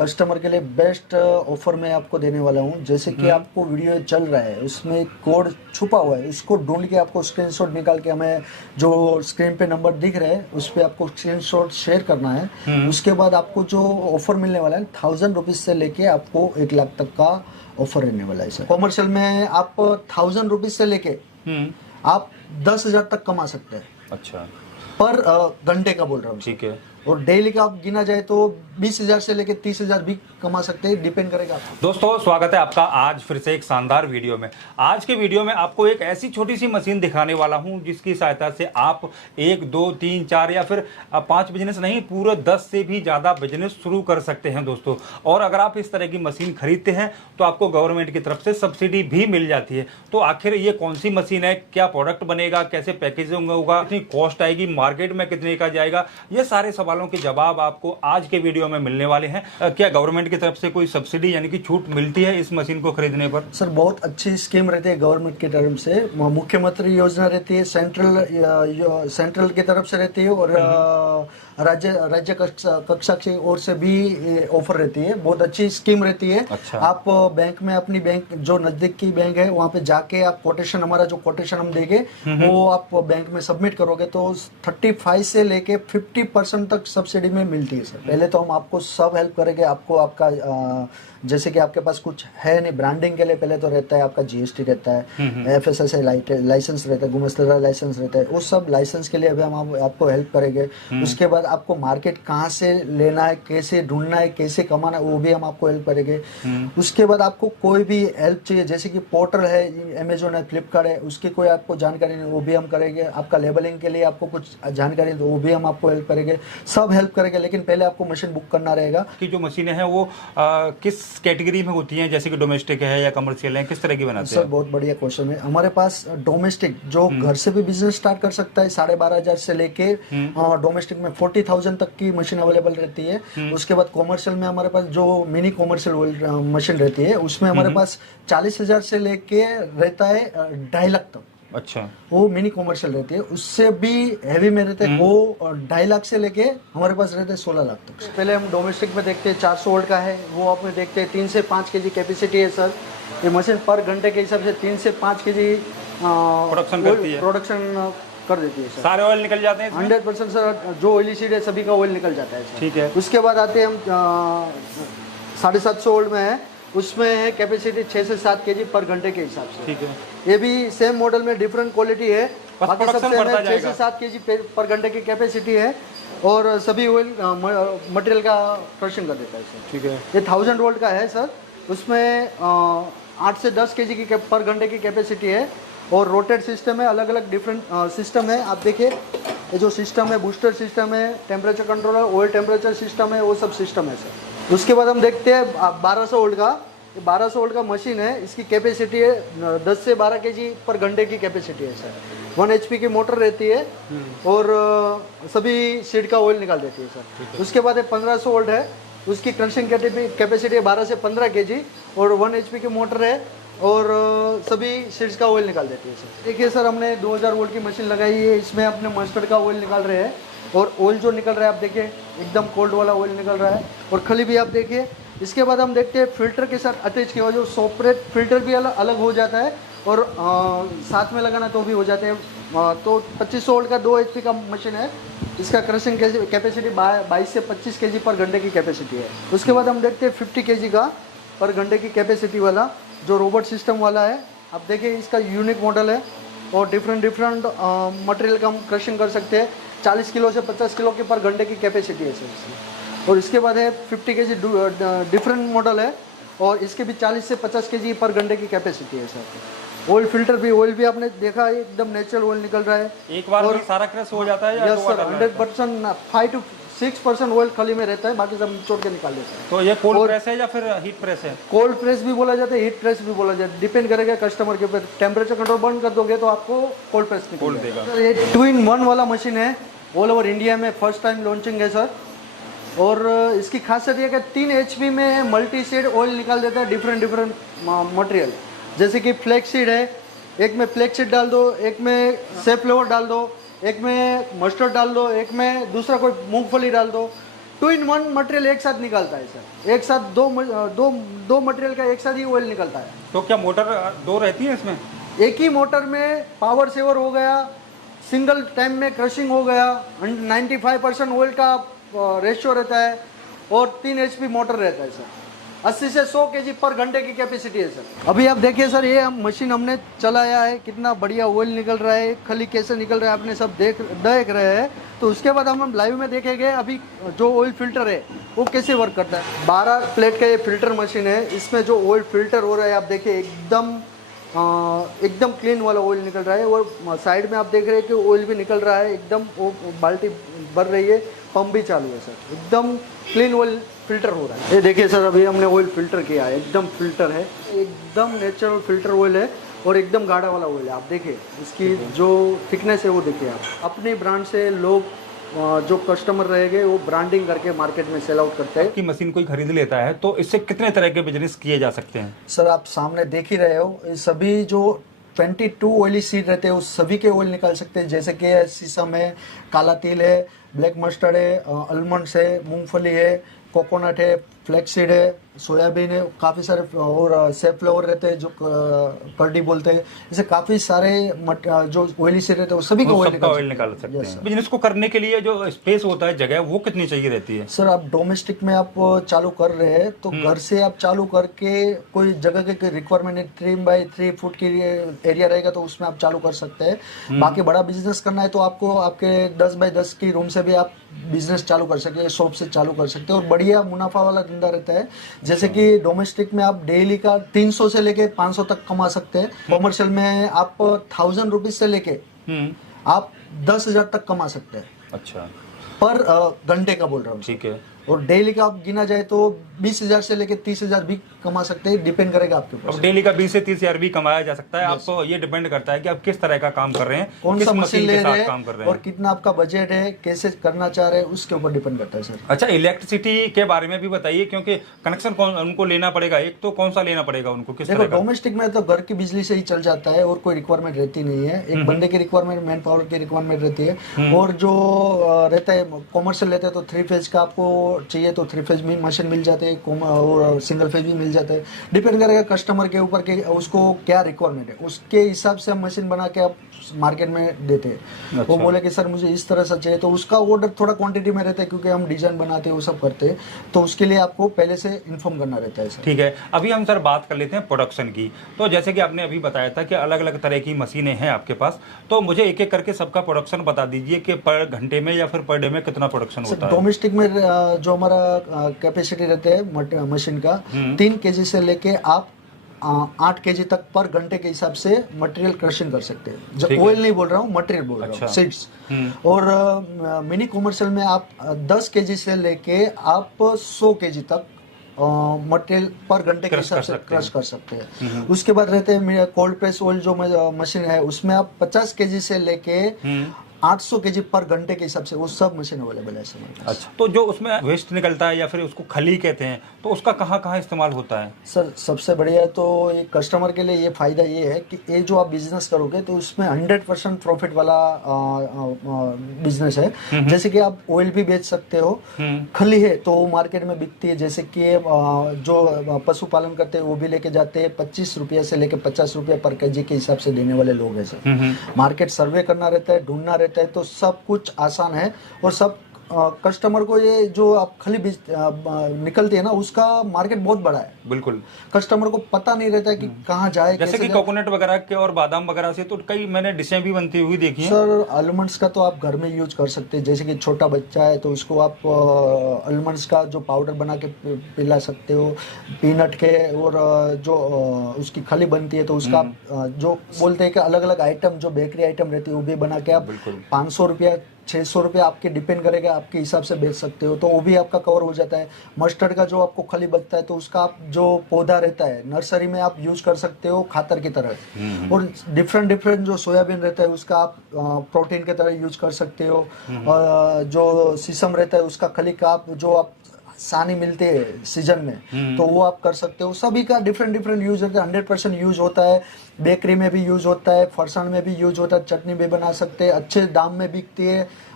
Customer के लिए best offer मैं आपको देने वाला हूँ। जैसे कि आपको वीडियो चल रहा है उसमें कोड छुपा हुआ है, उसको ढूंढ के आपको स्क्रीनशॉट निकाल के हमें जो स्क्रीन पे नंबर दिख रहा है उस पर आपको स्क्रीनशॉट शेयर करना है। उसके बाद आपको जो ऑफर मिलने वाला है 1000 रुपीज से लेके आपको 1 लाख तक का ऑफर रहने वाला है सर। कॉमर्शियल में आप 1000 रुपीज से लेके आप 10,000 तक कमा सकते हैं। अच्छा, पर घंटे का बोल रहा हूँ। ठीक है। और डेली का आप गिना जाए तो 20,000 से लेके 30,000 भी कमा सकते हैं, डिपेंड करेगा आपको। दोस्तों स्वागत है आपका आज फिर से एक शानदार वीडियो में। आज के वीडियो में आपको एक ऐसी छोटी सी मशीन दिखाने वाला हूं जिसकी सहायता से आप 1, 2, 3, 4 या फिर 5 बिजनेस नहीं, पूरे 10 से भी ज़्यादा बिजनेस शुरू कर सकते हैं दोस्तों। और अगर आप इस तरह की मशीन खरीदते हैं तो आपको गवर्नमेंट की तरफ से सब्सिडी भी मिल जाती है। तो आखिर ये कौन सी मशीन है, क्या प्रोडक्ट बनेगा, कैसे पैकेजिंग होगा, कितनी कॉस्ट आएगी, मार्केट में कितने का जाएगा, ये सारे सवालों के जवाब आपको आज के वीडियो में मिलने वाले हैं। क्या गवर्नमेंट की तरफ से कोई सब्सिडी यानी कि छूट मिलती है इस मशीन को खरीदने पर? सर बहुत अच्छी स्कीम रहती है गवर्नमेंट की तरफ से। मुख्यमंत्री योजना रहती है, सेंट्रल की तरफ से रहती है और राज्य कक्षा की ओर से भी ऑफर रहती है। बहुत अच्छी स्कीम रहती है। अच्छा। आप बैंक में अपनी बैंक जो नजदीक की बैंक है वहाँ पे जाके आप कोटेशन, हमारा जो कोटेशन हम देंगे वो आप बैंक में सबमिट करोगे तो 35 से लेके 50% तक सब्सिडी में मिलती है सर। पहले तो हम आपको सब हेल्प करेंगे। आपको आपका जैसे कि आपके पास कुछ है नहीं, ब्रांडिंग के लिए पहले तो रहता है आपका जीएसटी रहता है, FSSAI लाइसेंस रहता है, गुमस्तारा लाइसेंस रहता है। उस सब लाइसेंस के लिए अभी हम आपको हेल्प करेंगे। उसके बाद आपको मार्केट कहाँ से लेना है, कैसे ढूंढना है, कैसे कमाना है, वो भी हम आपको हेल्प करेंगे। उसके बाद आपको कोई भी हेल्प चाहिए, जैसे कि पोर्टल है, अमेजोन है, फ्लिपकार्ट है, उसकी कोई आपको जानकारी नहीं वो भी हम करेंगे। आपका लेबलिंग के लिए आपको कुछ जानकारी तो वो भी हम आपको हेल्प करेंगे, सब हेल्प करेंगे। लेकिन पहले आपको मशीन बुक करना रहेगा। कि जो मशीनें हैं वो किस कैटेगरी में होती हैं, जैसे कि डोमेस्टिक है या कमर्शियल है, किस तरह की बनाते हैं? सर बहुत बढ़िया क्वेश्चन है। हमारे पास डोमेस्टिक जो घर से भी बिजनेस स्टार्ट कर सकता है 12,500 से लेके डोमेस्टिक में 40,000 तक की मशीन अवेलेबल रहती है। उसके बाद कॉमर्शियल में हमारे पास जो मिनी कॉमर्शियल मशीन रहती है उसमें हमारे पास 40,000 से लेके रहता है 2.5 लाख तक। अच्छा, वो मिनी कॉमर्शियल रहती है। उससे भी हैवी में रहते हैं वो 2.5 लाख से लेके हमारे पास रहते हैं 16 लाख तक। पहले हम डोमेस्टिक में देखते हैं 400 वोल्ट का है, वो आप में देखते हैं 3 से 5 केजी कैपेसिटी है सर। ये मशीन पर घंटे के हिसाब से 3 से 5 केजी प्रोडक्शन कर देती है सर। सारे ऑयल निकल जाते हैं 100% सर। जो ऑयली सीड है सभी का ऑयल निकल जाता है सर। ठीक है। उसके बाद आते हैं हम 750 वोल्ट में है, उसमें है कैपेसिटी 6 से 7 केजी पर घंटे के हिसाब से। ठीक है। ये भी सेम मॉडल में डिफरेंट क्वालिटी है, बाकी सब सेम है। 6 से 7 केजी पर घंटे की कैपेसिटी है और सभी ऑयल मटेरियल का क्रशिंग कर देता है सर। ठीक है। ये 1000 वोल्ट का है सर। उसमें 8 से 10 केजी की पर घंटे की कैपेसिटी है और रोटेट सिस्टम है, अलग अलग डिफरेंट सिस्टम है। आप देखिए ये जो सिस्टम है, बूस्टर सिस्टम है, temperature controller, oil temperature system है, वो सब सिस्टम है सर। उसके बाद हम देखते हैं 1200 वोल्ट का। 1200 वोल्ट का मशीन है, इसकी कैपेसिटी है 10 से 12 केजी पर घंटे की कैपेसिटी है सर। 1 HP की मोटर रहती है और सभी सीड का ऑयल निकाल देती है सर। उसके बाद 1500 वोल्ट है, उसकी क्रशिंग कैपेसिटी है 12 से 15 केजी और 1 HP की मोटर है और सभी सीड्स का ऑयल निकाल देती है सर। देखिए सर, हमने 2000 वोल्ट की मशीन लगाई है, इसमें अपने मस्टर्ड का ऑयल निकाल रहे हैं और ऑयल जो निकल रहा है आप देखिए एकदम कोल्ड वाला ऑयल निकल रहा है और खली भी आप देखिए। इसके बाद हम देखते हैं फिल्टर के साथ अटैच किया हुआ जो सेपरेट फिल्टर भी अलग हो जाता है और साथ में लगाना तो भी हो जाते हैं। तो 2500 वोल्ट का 2 HP का मशीन है, इसका क्रशिंग कैपेसिटी 22 से 25 केजी पर घंटे की कैपेसिटी है। उसके बाद हम देखते हैं 50 केजी का पर घंटे की कैपेसिटी वाला जो रोबोट सिस्टम वाला है। आप देखिए इसका यूनिक मॉडल है और डिफरेंट मटेरियल का हम क्रशिंग कर सकते हैं। 40 किलो से 50 किलो की पर घंटे की कैपेसिटी है सर इसकी। और इसके बाद है 50 केजी डिफरेंट मॉडल है और इसके भी 40 से 50 केजी पर घंटे की कैपेसिटी है सर। ऑयल फिल्टर भी, ऑयल भी आपने देखा है एकदम नेचुरल ऑयल निकल रहा है। एक बार में सारा क्रश हो जाता है या? Yes sir, 100%। 5 to 6% ऑयल खली में रहता है, बाकी सब निचोड़ के निकाल देते हैं। तो ये कोल्ड प्रेस है या फिर हीट प्रेस है? कोल्ड प्रेस भी बोला जाता है, हीट प्रेस भी बोला जाता है, डिपेंड करेगा कस्टमर के ऊपर। टेम्परेचर कंट्रोल बंद कर दोगे तो आपको कोल्ड प्रेस निकल देगा सर। ये 2-in-1 वाला मशीन है, ऑल ओवर इंडिया में फर्स्ट टाइम लॉन्चिंग है सर। और इसकी खासियत ये कि 3 HP में मल्टी सीड ऑयल निकाल देता है, डिफरेंट मटेरियल। जैसे कि फ्लैक्स सीड है, एक में फ्लैक्स सीड डाल दो, एक में सेफ्लावर डाल दो, एक में मस्टर्ड डाल दो, एक में दूसरा कोई मूंगफली डाल दो। 2-in-1 मटेरियल एक साथ निकलता है सर, एक साथ दो मटेरियल का एक साथ ही ऑयल निकलता है। तो क्या मोटर दो रहती है इसमें? एक ही मोटर में पावर सेवर हो गया, सिंगल टाइम में क्रशिंग हो गया, 95% ऑयल का रेशियो रहता है और 3 HP मोटर रहता है सर। 80 से 100 kg पर घंटे की कैपेसिटी है सर। अभी आप देखिए सर, ये मशीन हमने चलाया है, कितना बढ़िया ऑयल निकल रहा है, खली कैसे निकल रहा है आपने सब देख रहे हैं। तो उसके बाद हम लाइव में देखेंगे अभी जो ऑयल फिल्टर है वो कैसे वर्क करता है। 12 प्लेट का ये फिल्टर मशीन है, इसमें जो ऑयल फिल्टर हो रहा है आप देखिए एकदम क्लीन वाला ऑयल निकल रहा है। और साइड में आप देख रहे हैं कि ऑयल भी निकल रहा है, एकदम वो बाल्टी भर रही है, पंप भी चालू है सर, एकदम क्लीन ऑयल फिल्टर हो रहा है। ये देखिए सर, अभी हमने ऑयल फिल्टर किया है, एकदम फिल्टर है, एकदम नेचुरल फिल्टर ऑयल है और एकदम गाढ़ा वाला ऑयल है। आप देखिए इसकी जो थिकनेस है वो देखिए आप। अपनी ब्रांड से लोग जो कस्टमर रहेंगे वो ब्रांडिंग करके मार्केट में सेल आउट करते हैं। कि मशीन कोई खरीद लेता है तो इससे कितने तरह के बिजनेस किए जा सकते हैं? सर आप सामने देख ही रहे हो, ये सभी जो 22 ऑयली सीड रहते हैं उस सभी के ऑयल निकाल सकते हैं। जैसे कि शीशम है, काला तिल है, ब्लैक मस्टर्ड है, आलमंड्स है, मूंगफली है, कोकोनट है, फ्लैक्सीड है, सोयाबीन है, काफ़ी सारे और सेफ फ्लावर रहते हैं जो कर्डी बोलते हैं। ऐसे काफ़ी सारे जो ऑयली सीड रहते हैं वो सभी का ऑयल निकाल सकते हैं। बिजनेस को करने के लिए जो स्पेस होता है, जगह, वो कितनी चाहिए रहती है? सर आप डोमेस्टिक में आप चालू कर रहे हैं तो घर से आप चालू करके कोई जगह के रिक्वायरमेंट है, 3x3 फुट की एरिया रहेगा तो उसमें आप चालू कर सकते हैं। बाकी बड़ा बिजनेस करना है तो आपको आपके 10x10 की रूम से भी आप बिजनेस चालू कर सकते हैं, शॉप से चालू कर सकते हैं और बढ़िया मुनाफा वाला धंधा रहता है। जैसे कि डोमेस्टिक में आप डेली का 300 से लेके 500 तक कमा सकते हैं। कॉमर्शियल में आप 1000 रुपीज से लेके आप 10,000 तक कमा सकते हैं। अच्छा, पर घंटे का बोल रहा हूँ। ठीक है। और डेली का आप गिना जाए तो 20,000 से लेके 30,000 भी कमा सकते हैं, डिपेंड करेगा आपके ऊपर। अब डेली का 20 से 30,000 भी कमाया जा सकता है। आपको ये डिपेंड करता है कि आप किस तरह का काम कर रहे हैं, कौन किस सा मशीन ले रहे काम कर रहे हैं हैं और कितना आपका बजट है, कैसे करना चाह रहे हैं, उसके ऊपर डिपेंड करता है सर। अच्छा, इलेक्ट्रिसिटी के बारे में भी बताइए, क्योंकि कनेक्शन कौन उनको लेना पड़ेगा, एक तो कौन सा लेना पड़ेगा उनको, किस देखो तरह का? डोमेस्टिक में तो घर की बिजली से ही चल जाता है और कोई रिक्वायरमेंट रहती नहीं है। एक बंदे की रिक्वायरमेंट, मैन पावर की रिक्वायरमेंट रहती है। और जो रहता है कॉमर्शियल लेते हैं तो 3 फेज का आपको चाहिए तो 3 फेज में मशीन मिल जाते हैं और सिंगल फेज भी मिल जाता है। डिपेंड करेगा कस्टमर के ऊपर के उसको क्या रिक्वायरमेंट है, उसके हिसाब से हम मशीन बना के आप मार्केट में देते हैं। अच्छा। वो बोले कि सर मुझे इस तरह से चाहिए तो उसका ऑर्डर थोड़ा क्वांटिटी में रहता है, क्योंकि हम डिजाइन बनाते हैं वो सब करते हैं, तो उसके लिए आपको पहले से इन्फॉर्म करना रहता है सर। ठीक है, अभी हम सर बात कर लेते हैं प्रोडक्शन की। तो जैसे कि आपने अभी बताया था कि अलग अलग तरह की मशीनें हैं आपके पास, तो मुझे एक एक करके सबका प्रोडक्शन बता दीजिए कि पर घंटे में या फिर पर डे में कितना प्रोडक्शन होता है? डोमेस्टिक में जो हमारा कैपेसिटी रहते हैं मशीन का 3 kg से लेके आप 8 kg तक पर घंटे के हिसाब से मटेरियल क्रशिंग कर सकते हैं। जब ऑयल नहीं बोल रहा हूँ, मटेरियल बोल रहा हूँ, सीड्स। और मिनी कॉमर्शियल में आप 10 kg से लेके आप 100 kg तक मटेरियल पर घंटे के हिसाब से क्रश कर सकते हैं। उसके बाद रहते हैं कोल्ड प्रेस ऑयल जो मशीन है, उसमें आप 50 kg से लेके 800 kg पर घंटे के हिसाब से वो सब मशीन अवेलेबल है सर। अच्छा, तो जो उसमें वेस्ट निकलता है या फिर उसको खली कहते हैं, तो उसका कहाँ कहाँ इस्तेमाल होता है? सर सबसे बढ़िया तो ये कस्टमर के लिए ये फायदा ये है कि ये जो आप बिजनेस करोगे तो उसमें 100% प्रॉफिट वाला बिजनेस है। जैसे कि आप ऑयल भी बेच सकते हो, खली है तो मार्केट में बिकती है। जैसे कि जो पशुपालन करते हैं वो भी लेके जाते हैं, 25 रुपया से लेके 50 रुपया पर kg के हिसाब से देने वाले लोग हैं सर। मार्केट सर्वे करना रहता है, ढूंढना रहता है, तो सब कुछ आसान है। और सब कस्टमर को ये जो आप खली निकलती है ना, उसका मार्केट बहुत बड़ा है। बिल्कुल, कस्टमर को पता नहीं रहता है कि कहाँ जाए। जैसे कि कोकोनट वगैरह के और बादाम वगैरह से तो कई मैंने डिशें भी बनती हुई देखी हैं। सर आलमंड्स का तो आप घर में यूज कर सकते हैं। जैसे कि छोटा बच्चा है तो उसको आप आलमंड्स का जो पाउडर बना के पिला सकते हो। पीनट के और जो उसकी खली बनती है तो उसका जो बोलते हैं कि अलग अलग आइटम जो बेकरी आइटम रहती है वो भी बना के आप 500 रुपया 600 रुपया आपके डिपेंड करेगा, आपके हिसाब से बेच सकते हो, तो वो भी आपका कवर हो जाता है। मस्टर्ड का जो आपको खली बचता है तो उसका आप जो पौधा रहता है नर्सरी में आप यूज कर सकते हो खातर की तरह। और डिफरेंट जो सोयाबीन रहता है उसका आप प्रोटीन की तरह यूज कर सकते हो। जो शीशम रहता है उसका खली का आप जो आप सानी मिलते हैं सीजन में तो वो आप कर सकते हो। सभी का डिफरेंट यूज होता है। 100% यूज होता है। बेकरी में भी यूज होता है, फरसान में भी यूज होता है, चटनी भी बना सकते हैं, अच्छे दाम में बिकती है।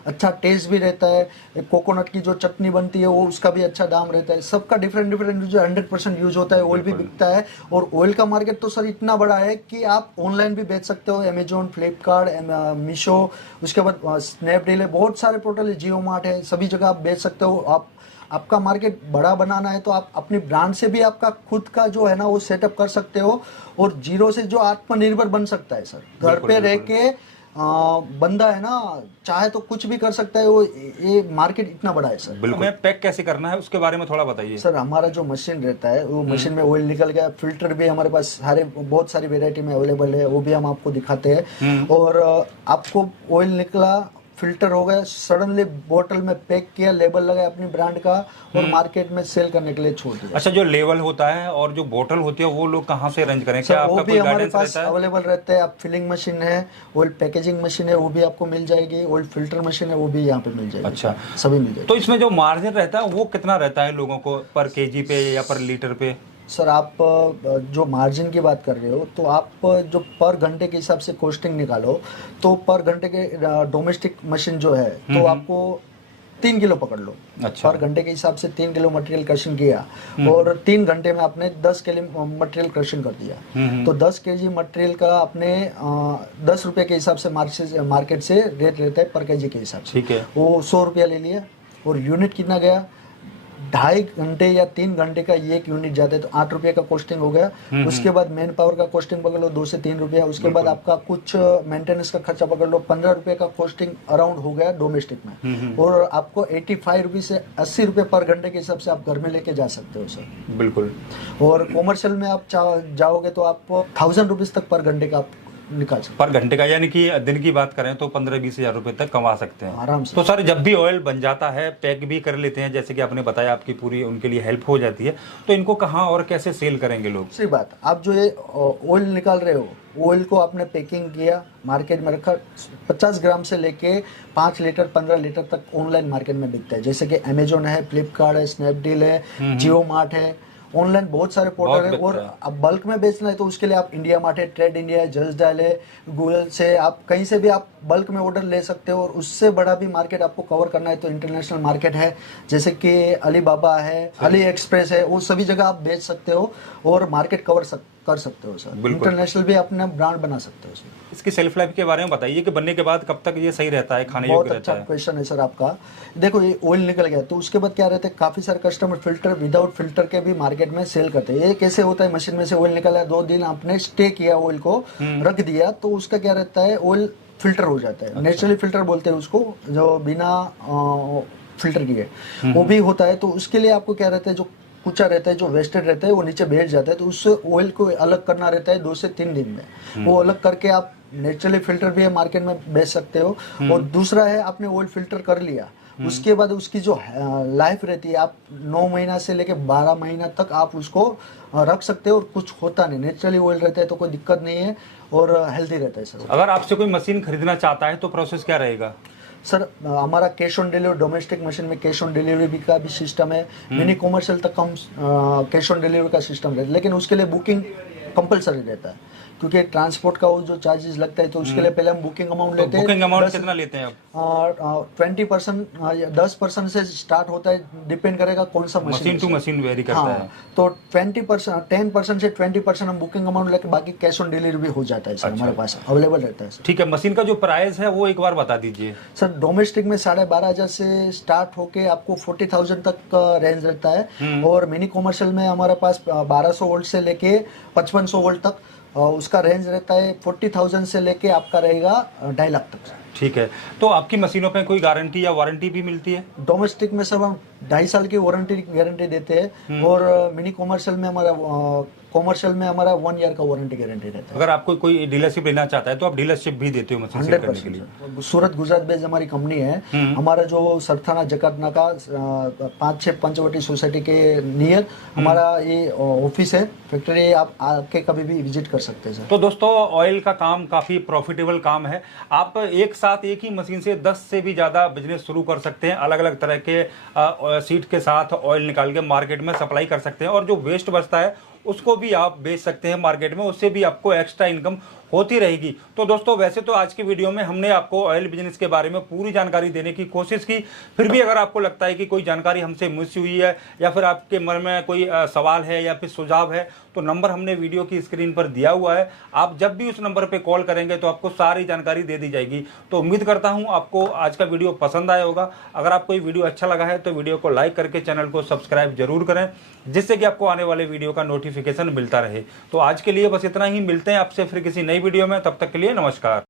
अच्छा टेस्ट भी रहता है। कोकोनट की जो चटनी बनती है वो उसका भी अच्छा दाम रहता है। सबका डिफरेंट डिफरेंट जो 100% यूज होता है ऑयल भी बिकता है। और ऑयल का मार्केट तो सर इतना बड़ा है कि आप ऑनलाइन भी बेच सकते हो, अमेजोन, फ्लिपकार्ट, मीशो, उसके बाद स्नैपडील है, बहुत सारे पोर्टल है, जियो मार्ट है, सभी जगह आप बेच सकते हो। आपका मार्केट बड़ा बनाना है तो आप अपनी ब्रांड से भी आपका खुद का जो है ना वो सेटअप कर सकते हो, और जीरो से जो आत्मनिर्भर बन सकता है सर। घर पे रह के बंदा है ना चाहे तो कुछ भी कर सकता है। वो ये मार्केट इतना बड़ा है सर। बिल्कुल। हमें पैक कैसे करना है उसके बारे में थोड़ा बताइए सर। हमारा जो मशीन रहता है वो मशीन में ऑयल निकल गया, फिल्टर भी हमारे पास बहुत सारी वेरायटी में अवेलेबल है, वो भी हम आपको दिखाते हैं। और आपको ऑयल निकला, फिल्टर हो गया, सडनली बोतल में पैक किया, लेबल लगाया अपनी ब्रांड का और मार्केट में सेल करने के लिए छोड़ दिया। अच्छा, जो लेबल होता है और जो बोतल होती है वो लोग कहाँ से अरेंज करें? क्या आपका वो भी हमारे पास अवेलेबल रहता है। आप फिलिंग मशीन है, ऑयल पैकेजिंग मशीन है, वो भी आपको मिल जाएगी। ऑयल फिल्टर मशीन है, वो भी यहाँ पे मिल जाएगी। अच्छा, सभी मिल जाएगी। तो इसमें जो मार्जिन रहता है वो कितना रहता है लोगों को पर केजी पे या पर लीटर पे? सर आप जो मार्जिन की बात कर रहे हो तो आप जो पर घंटे के हिसाब से कॉस्टिंग निकालो तो पर घंटे के डोमेस्टिक मशीन जो है तो आपको 3 किलो पकड़ लो। अच्छा। पर घंटे के हिसाब से 3 किलो मटेरियल क्रशिंग किया और 3 घंटे में आपने 10 किलो मटेरियल क्रशिंग कर दिया। तो 10 केजी मटेरियल का आपने 10 रुपये के हिसाब से मार्केट से रेट रहता है पर केजी के हिसाब से। ठीक है। वो 100 रुपया ले लिया। और यूनिट कितना गया? 2.5 घंटे या 3 घंटे का एक यूनिट जाते तो 8 रुपये का कॉस्टिंग हो गया। उसके बाद मैन पावर का कॉस्टिंग पकड़ लो 2 से 3 रुपया। उसके बाद आपका कुछ मेंटेनेंस का खर्चा पकड़ लो 15 रुपये का कॉस्टिंग अराउंड हो गया डोमेस्टिक में। और आपको 85 रुपये से 80 रुपये पर घंटे के हिसाब से आप घर में लेके जा सकते हो सर। बिल्कुल। और कॉमर्शियल में आप जाओगे तो आपको 1000 रुपीज तक पर घंटे का आप निकाल सकते पर घंटे का, यानी कि दिन की बात करें तो 15-20 हजार रुपए तक कमा सकते हैं आराम से। तो सर जब भी ऑयल बन जाता है पैक भी कर लेते हैं, जैसे कि आपने बताया आपकी पूरी उनके लिए हेल्प हो जाती है, तो इनको कहाँ और कैसे सेल करेंगे लोग? सही बात। आप जो ये ऑयल निकाल रहे हो, ऑयल को आपने पैकिंग किया, मार्केट में रखा, 50 ग्राम से लेके 5 लीटर 15 लीटर तक ऑनलाइन मार्केट में बिकता है। जैसे कि अमेजोन है, फ्लिपकार्ट है, स्नैपडील है, जियो मार्ट है, ऑनलाइन बहुत सारे पोर्टल है। और अब बल्क में बेचना है तो उसके लिए आप इंडिया मार्ट है, ट्रेड इंडिया है, जस्ट डायल है, गूगल से आप कहीं से भी आप बल्क में ऑर्डर ले सकते हो। और उससे बड़ा भी मार्केट आपको कवर करना है तो इंटरनेशनल मार्केट है, जैसे कि अलीबाबा है, अली एक्सप्रेस है, वो सभी जगह आप बेच सकते हो और मार्केट कवर कर सकते हो सर। इंटरनेशनल भी अपना ब्रांड बना सकते हो सर। इसकी सेल्फ लाइफ के बारे में बताइए कि बनने के बाद कब तक ये सही रहता है, खाने बहुत योग्य अच्छा रहता है? क्वेश्चन है सर आपका। देखो ये ऑयल निकल गया तो उसके बाद क्या रहता है, काफी सारे कस्टमर फिल्टर विदाउट फिल्टर के भी मार्केट में सेल करते हैं। ये कैसे होता है, मशीन में से ऑयल निकला, 2 दिन आपने स्टे किया, ऑयल को रख दिया तो उसका क्या रहता है, ऑयल फिल्टर हो जाता है। नेचुरली फिल्टर बोलते हैं उसको, जो बिना फिल्टर किए वो भी होता है। तो उसके लिए आपको क्या रहता है, जो कुचा रहता है, जो वेस्टेड रहता है वो नीचे बैठ जाता है, तो उससे ऑयल को अलग करना रहता है 2 से 3 दिन में। वो अलग करके आप नेचुरली फिल्टर भी है मार्केट में बेच सकते हो। और दूसरा है आपने ऑयल फिल्टर कर लिया, उसके बाद उसकी जो लाइफ रहती है, आप 9 महीना से लेके 12 महीना तक आप उसको रख सकते हो और कुछ होता नहीं। नेचुरली ऑयल रहता है तो कोई दिक्कत नहीं है और हेल्दी रहता है सर। अगर आपसे कोई मशीन खरीदना चाहता है तो प्रोसेस क्या रहेगा? सर हमारा cash on delivery, domestic machine में कैश ऑन डिलीवरी का भी सिस्टम है। मिनी कॉमर्शियल तक हम कैश ऑन डिलीवरी का सिस्टम रहता है, लेकिन उसके लिए बुकिंग कंपलसरी रहता है क्योंकि ट्रांसपोर्ट का वो जो चार्जेस लगता है तो उसके लिए पहले हम बुकिंग अमाउंट लेते हैं। बुकिंग अमाउंट कितना लेते हैं आप? 20% 10% से स्टार्ट होता है, डिपेंड करेगा कौन सा मशीन टू मशीन वेरी करता है। तो 10% से 20% हम बुकिंग अमाउंट लेके बाकी कैश ऑन डिलीवरी भी हो जाता है सर। हमारे पास अवेलेबल रहता है सर। ठीक है, मशीन का जो प्राइस है वो एक बार बता दीजिए सर। डोमेस्टिक में 12,500 से स्टार्ट होके आपको 40,000 तक का रेंज रहता है। और मिनी कॉमर्शियल में हमारे पास 1200 वोल्ट से लेके 5500 वोल्ट तक उसका रेंज रहता है। 40,000 से लेके आपका रहेगा 2.5 लाख तक। ठीक है, तो आपकी मशीनों पे कोई गारंटी या वारंटी भी मिलती है? डोमेस्टिक में सब हम 2.5 साल की गारंटी देते हैं और मिनी कॉमर्शियल में हमारा 1 ईयर का वारंटी गारंटी रहता है। अगर आपको कोई डीलरशिप लेना चाहता है तो आप डीलरशिप भी देते हो मशीन सेल करने के लिए? 100%। सूरत गुजरात बेस्ड हमारी कंपनी है। हमारा जो सरथाना जकातना का 5-6 पंचवटी सोसाइटी के नियर हमारा ये ऑफिस है, फैक्ट्री। आप आके कभी भी विजिट कर सकते हैं सर। तो दोस्तों ऑयल का काम काफी प्रॉफिटेबल काम है। आप एक साथ एक ही मशीन से 10 से भी ज्यादा बिजनेस शुरू कर सकते हैं। अलग अलग तरह के सीट के साथ ऑयल निकाल के मार्केट में सप्लाई कर सकते हैं और जो वेस्ट बचता है उसको भी आप बेच सकते हैं मार्केट में, उससे भी आपको एक्स्ट्रा इनकम होती रहेगी। तो दोस्तों वैसे तो आज की वीडियो में हमने आपको ऑयल बिजनेस के बारे में पूरी जानकारी देने की कोशिश की, फिर भी अगर आपको लगता है कि कोई जानकारी हमसे मिस हुई है या फिर आपके मन में कोई सवाल है या फिर सुझाव है, तो नंबर हमने वीडियो की स्क्रीन पर दिया हुआ है। आप जब भी उस नंबर पर कॉल करेंगे तो आपको सारी जानकारी दे दी जाएगी। तो उम्मीद करता हूं आपको आज का वीडियो पसंद आया होगा। अगर आपको ये वीडियो अच्छा लगा है तो वीडियो को लाइक करके चैनल को सब्सक्राइब जरूर करें, जिससे कि आपको आने वाले वीडियो का नोटिफिकेशन मिलता रहे। तो आज के लिए बस इतना ही, मिलते हैं आपसे फिर किसी नई वीडियो में, तब तक के लिए नमस्कार।